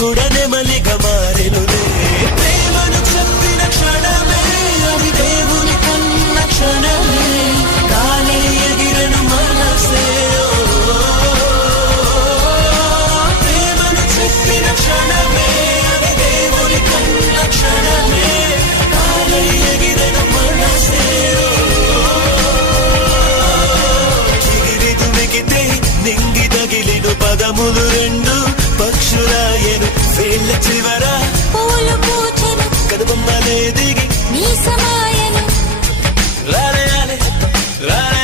కూడా నెమలిగా మారెనులే. ప్రేమను చెప్పిన క్షణమే అది దేవుని కన్న క్షణమే. గాలి ఎగిరెను మనసే. ప్రేమను చెప్పిన క్షణమే అది దేవుని కన్న క్షణమే. గాలి ఎగిరెను మనసే. చిగిరిదుమిగితే నింగి తగిలిను పదములు రెండు పక్షులాయను. వేళ్ళ చివర పూలు పూచెను కనుబొమ్మలే దిగి నీ సమాయను. రాలే రాలే రాలే